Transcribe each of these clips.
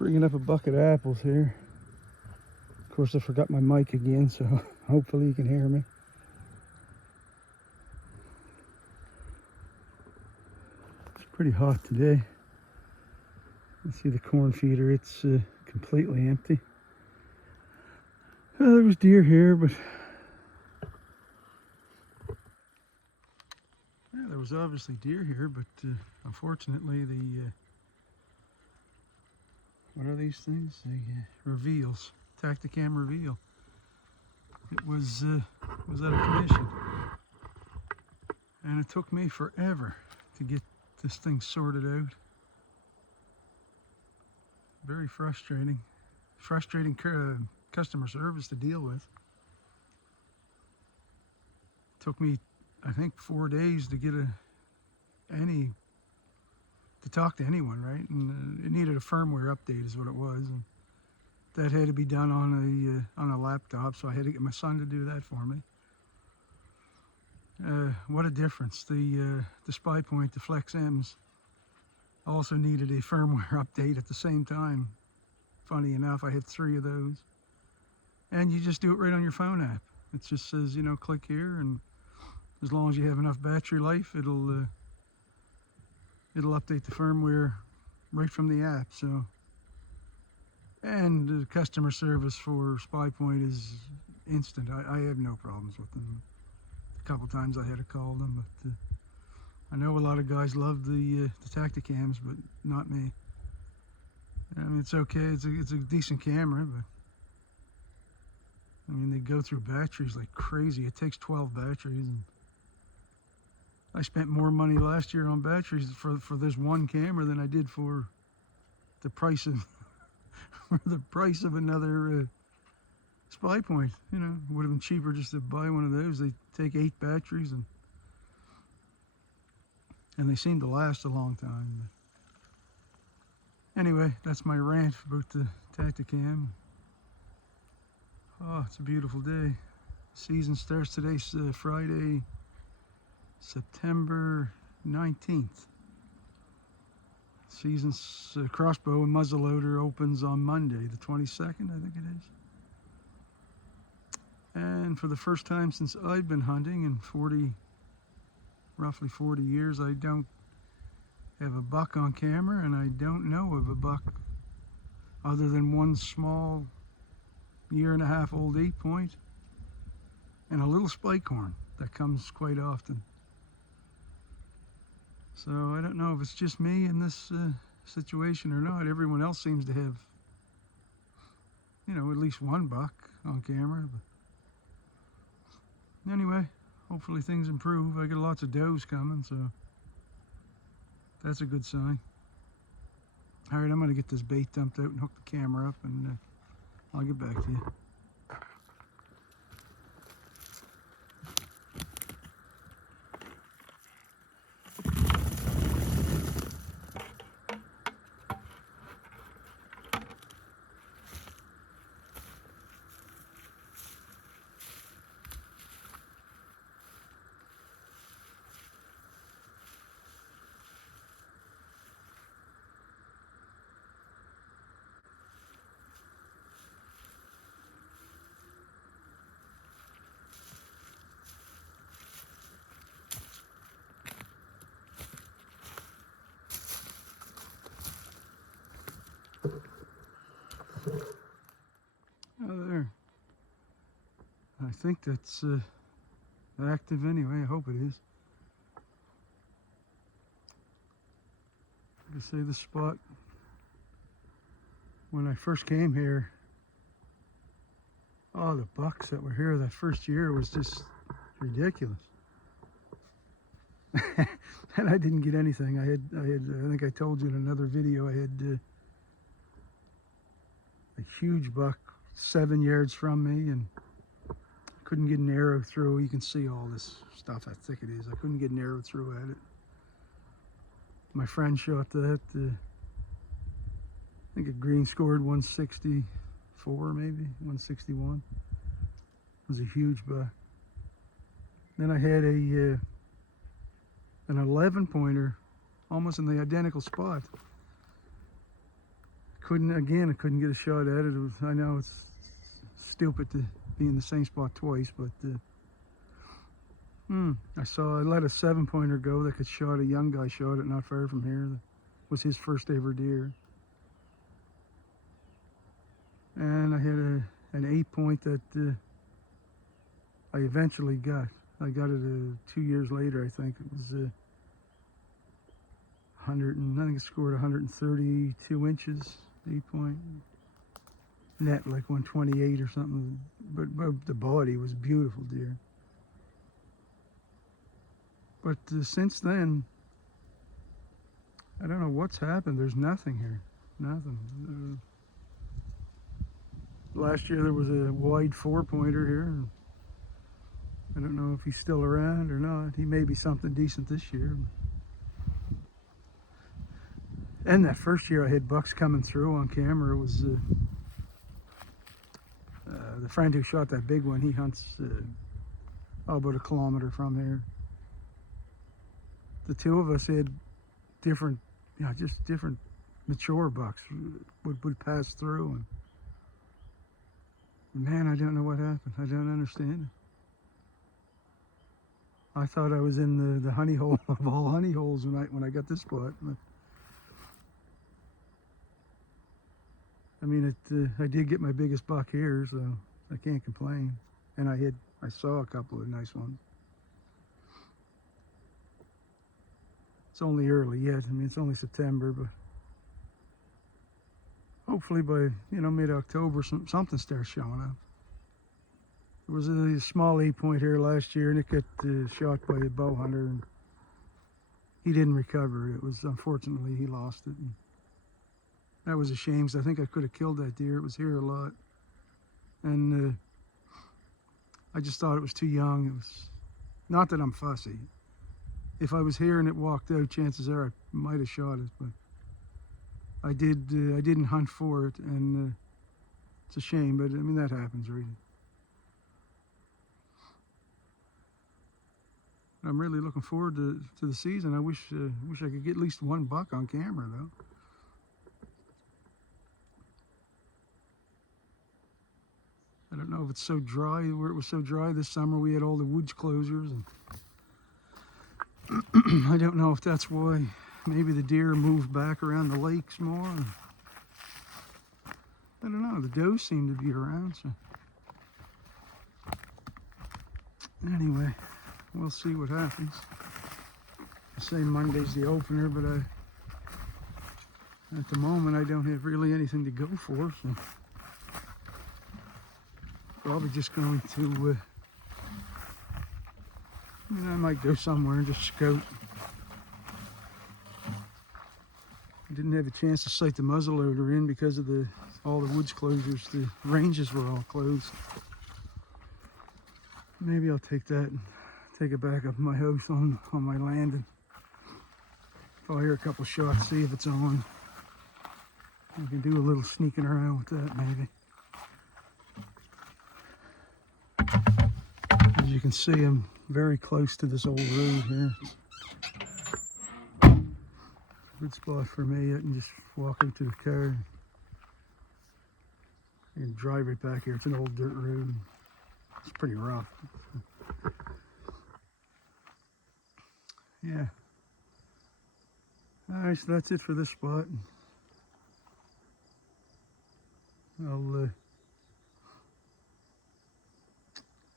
Bringing up a bucket of apples here. Of course, I forgot my mic again, so hopefully you can hear me. It's pretty hot today. You see the corn feeder, it's completely empty. Well, there was deer here, but yeah, there was obviously deer here, but unfortunately the what are these things? The reveals, Tacticam reveal. It was out of commission, and it took me forever to get this thing sorted out. Very frustrating customer service to deal with. Took me, I think, 4 days to get to talk to anyone, right? And it needed a firmware update, is what it was. And that had to be done on a laptop, so I had to get my son to do that for me. What a difference! The Spy Point, the Flex M's, also needed a firmware update at the same time. Funny enough, I had 3 of those. And you just do it right on your phone app. It just says, you know, click here, and as long as you have enough battery life, it'll update the firmware right from the app. So, and the customer service for Spy Point is instant. I have no problems with them. A couple times I had to call them, but I know a lot of guys love the Tacticams, but not me. I mean, it's okay. It's a decent camera, but I mean, they go through batteries like crazy. It takes 12 batteries, and I spent more money last year on batteries for this one camera than I did for the price of another Spy Point. You know, it would have been cheaper just to buy one of those. They take 8 batteries, and they seem to last a long time. Anyway, that's my rant about the Tacticam. Oh, it's a beautiful day. Season starts today, Friday, September 19th. Season's crossbow and muzzleloader opens on Monday, the 22nd, I think it is. And for the first time since I've been hunting in roughly 40 years, I don't have a buck on camera, and I don't know of a buck other than one small 1.5-year-old 8-point and a little spike horn that comes quite often. So I don't know if it's just me in this situation or not. Everyone else seems to have, you know, at least one buck on camera. But anyway, hopefully things improve. I got lots of does coming, so that's a good sign. All right, I'm going to get this bait dumped out and hook the camera up, and I'll get back to you. Oh, there. I think that's active anyway. I hope it is. Like I say, this spot, when I first came here, oh, the bucks that were here that first year was just ridiculous. And I didn't get anything. I think I told you in another video, I had a huge buck 7 yards from me, and couldn't get an arrow through. You can see all this stuff, how thick it is. I couldn't get an arrow through at it. My friend shot that. I think a green scored 164, maybe 161. It was a huge buck. Then I had an 11-pointer, almost in the identical spot. I couldn't get a shot at it. I know it's stupid to be in the same spot twice, but I let a 7-pointer go that could shot. A young guy shot it not far from here. That was his first ever deer. And I had an 8-point that I eventually got. I got it 2 years later, I think. It was 100, and I think it scored 132 inches, 8-point. Net like 128 or something. But the body was beautiful deer. But since then, I don't know what's happened. There's nothing here. Nothing. Last year there was a wide 4-pointer here. I don't know if he's still around or not. He may be something decent this year. And that first year I had bucks coming through on camera. It was the friend who shot that big one. He hunts about 1 kilometer from here. The two of us had different, just different mature bucks would pass through, and man, I don't know what happened. I don't understand it. I thought I was in the honey hole of all honey holes when I got this spot. But, I mean, I did get my biggest buck here, so I can't complain. And I saw a couple of nice ones. It's only early yet. I mean, it's only September, but hopefully by mid-October something starts showing up. There was a small 8-point here last year, and it got shot by a bow hunter, and he didn't recover it. It was, unfortunately, he lost it. And that was a shame, because I think I could have killed that deer. It was here a lot, and I just thought it was too young. It was not that I'm fussy. If I was here and it walked out, chances are I might have shot it, but I didn't hunt for it, and it's a shame, but I mean, that happens, really. I'm really looking forward to the season. I wish I could get at least 1 buck on camera, though. I don't know if it's so dry. Where it was so dry this summer, we had all the woods closures, and I don't know if that's why. Maybe the deer moved back around the lakes more. I don't know. The does seem to be around. So anyway, we'll see what happens. I say Monday's the opener, but at the moment I don't have really anything to go for. So probably just going to. I might go somewhere and just scout. I didn't have a chance to sight the muzzleloader in because of all the woods closures. The ranges were all closed. Maybe I'll take that and take it back up to my house on my land and fire a couple shots, see if it's on. I can do a little sneaking around with that, maybe. As you can see, I'm very close to this old road here. Good spot for me. I can just walk out to the car. I can drive right back here. It's an old dirt road. It's pretty rough. Yeah. Alright, so that's it for this spot. I'll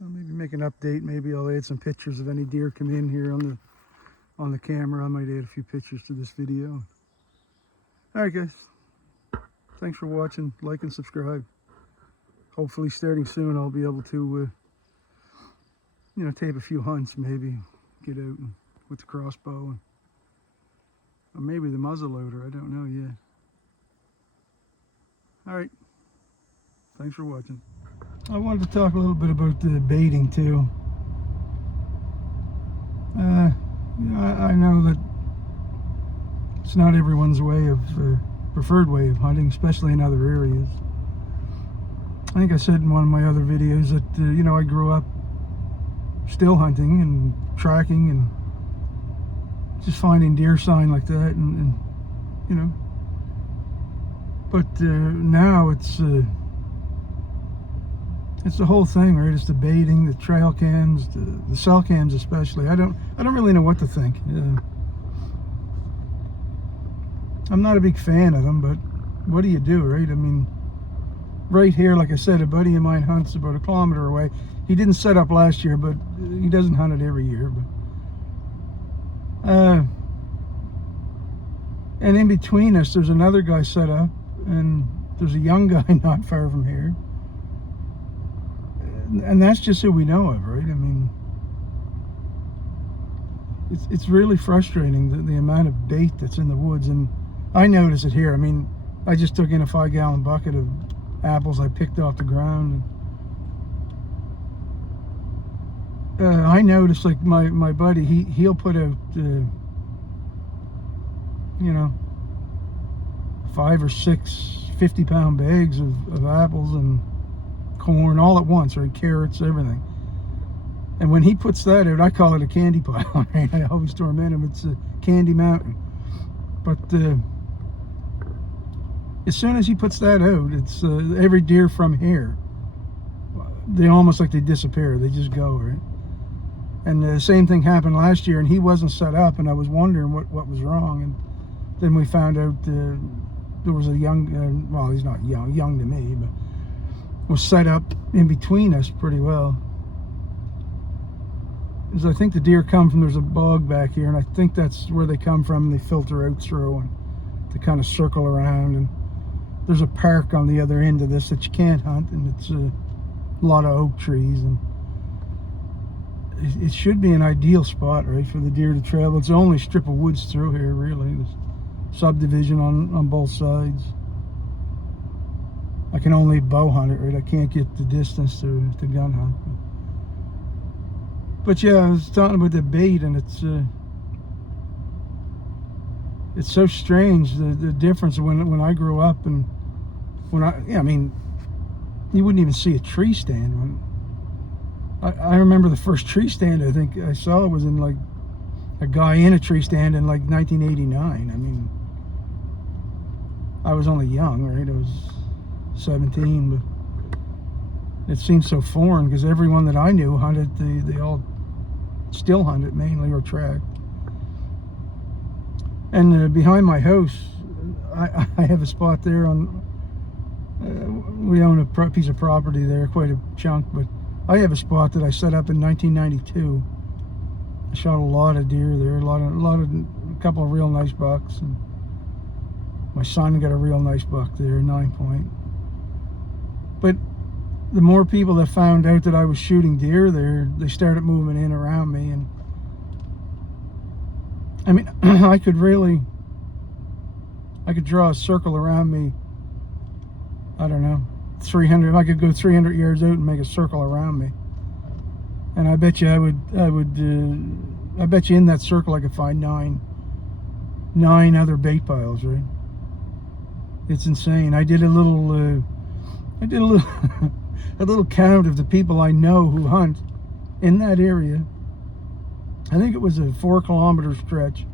maybe make an update. Maybe I'll add some pictures of any deer come in here on the camera. I might add a few pictures to this video. Alright guys, thanks for watching. Like and subscribe. Hopefully starting soon I'll be able to tape a few hunts, maybe get out with the crossbow, or maybe the muzzleloader. I don't know yet. Alright, thanks for watching. I wanted to talk a little bit about the baiting too. I know that it's not everyone's preferred way of hunting, especially in other areas. I think I said in one of my other videos that I grew up still hunting and tracking and just finding deer sign like that, and But now it's the whole thing, right? It's the baiting, the trail cams, the cell cams especially. I don't really know what to think. I'm not a big fan of them, but what do you do, right? I mean, right here, like I said, a buddy of mine hunts about 1 kilometer away. He didn't set up last year, but he doesn't hunt it every year. But and in between us, there's another guy set up, and there's a young guy not far from here. And that's just who we know of, right? I mean, it's really frustrating, the amount of bait that's in the woods. And I notice it here. I mean, I just took in a 5-gallon bucket of apples I picked off the ground. I noticed, like, my buddy, he'll put out, you know, 5 or 6 50-pound bags of apples and corn all at once, right? Carrots, everything. And when he puts that out, I call it a candy pile, right? I always torment him. It's a candy mountain. But as soon as he puts that out, it's every deer from here, they almost like they disappear. They just go, right? And the same thing happened last year, and he wasn't set up, and I was wondering what was wrong. And then we found out there was a young, well, he's not young to me, but was set up in between us pretty well. Because I think the deer come from, there's a bog back here, and I think that's where they come from, and they filter out through, and they kind of circle around. And there's a park on the other end of this that you can't hunt, and it's a lot of oak trees, and it should be an ideal spot, right, for the deer to travel. It's the only strip of woods through here, really. There's subdivision on both sides. I can only bow hunt it, right? I can't get the distance to gun hunt. But yeah, I was talking about the bait, and it's so strange, the difference when I grew up, and I mean, you wouldn't even see a tree stand. I remember the first tree stand I think I saw was in, like, a guy in a tree stand in, like, 1989. I mean, I was only young, right? I was 17, but it seemed so foreign because everyone that I knew hunted. They all still hunt it mainly, or track. And behind my house, I have a spot there on. We own a piece of property there, quite a chunk, but I have a spot that I set up in 1992. I shot a lot of deer there, a couple of real nice bucks, and my son got a real nice buck there, 9-point. But the more people that found out that I was shooting deer there, they started moving in around me. And I mean, I could draw a circle around me. I don't know, 300. I could go 300 yards out and make a circle around me. And I bet you I bet you in that circle I could find nine other bait piles, right? It's insane. I did a little a little count of the people I know who hunt in that area. I think it was a 4-kilometer stretch,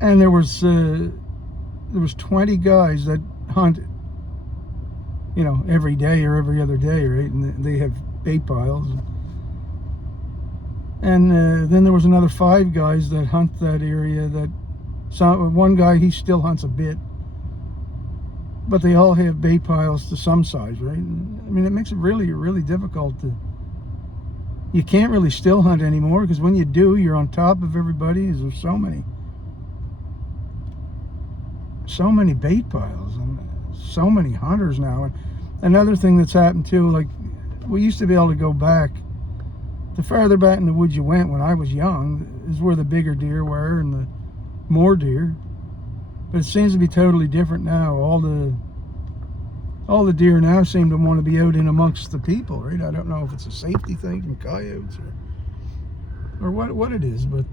and there was 20 guys that hunt, you know, every day or every other day, right? And they have bait piles. And then there was another 5 guys that hunt that area. One guy, he still hunts a bit, but they all have bait piles to some size, right? I mean, it makes it really, really difficult to. You can't really still hunt anymore, because when you do, you're on top of everybody. There's so many bait piles, and so many hunters now. And another thing that's happened too, like, we used to be able to go back. The farther back in the woods you went when I was young is where the bigger deer were and the more deer. But it seems to be totally different now. All the deer now seem to want to be out in amongst the people, right? I don't know if it's a safety thing from coyotes or what it is, but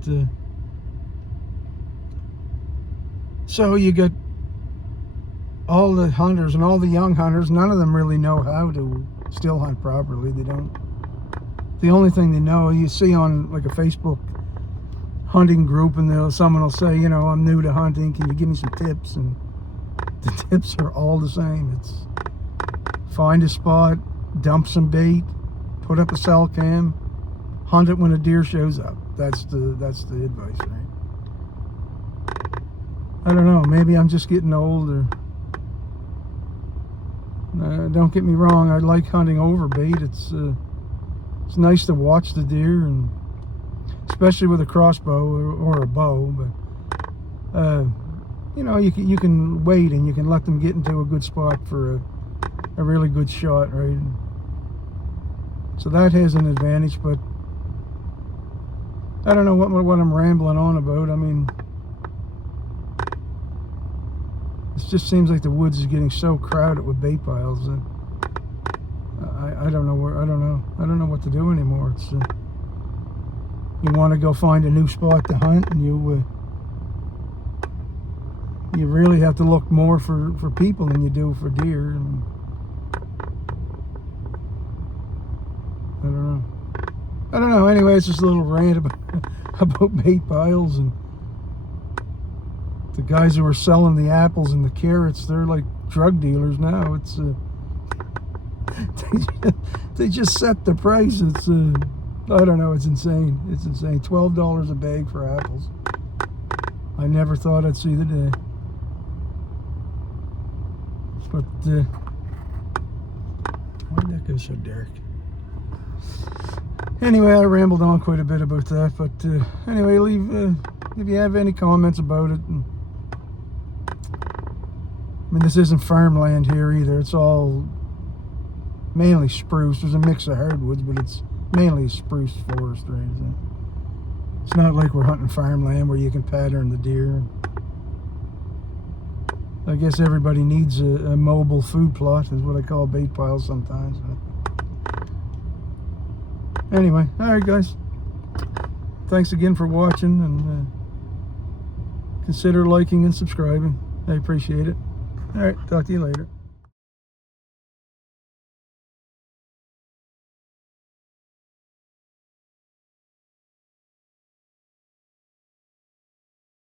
so you got all the hunters and all the young hunters. None of them really know how to still hunt properly. They don't. The only thing they know, you see on like a Facebook hunting group, and someone will say, you know, I'm new to hunting, can you give me some tips? And the tips are all the same. It's find a spot, dump some bait, put up a cell cam, hunt it when a deer shows up. That's the advice, right? I don't know, maybe I'm just getting old, or don't get me wrong, I like hunting over bait. It's nice to watch the deer, and especially with a crossbow or a bow, but you know, you can wait and you can let them get into a good spot for a really good shot, right? So that has an advantage, but I don't know what I'm rambling on about. I mean, it just seems like the woods is getting so crowded with bait piles that I don't know what to do anymore. It's you want to go find a new spot to hunt, and you really have to look more for people than you do for deer. And I don't know. Anyway, it's just a little rant about bait piles, and the guys who are selling the apples and the carrots, they're like drug dealers now. It's they just set the price. It's I don't know. It's insane. It's insane. $12 a bag for apples. I never thought I'd see the day. But why'd that go so dark? Anyway, I rambled on quite a bit about that. But anyway, leave if you have any comments about it. And, I mean, this isn't farmland here either. It's all mainly spruce. There's a mix of hardwoods, but it's mainly a spruce forest, right? So it's not like we're hunting farmland where you can pattern the deer. I guess everybody needs a mobile food plot, is what I call bait piles sometimes. Anyway, alright guys. Thanks again for watching, and consider liking and subscribing. I appreciate it. Alright, talk to you later.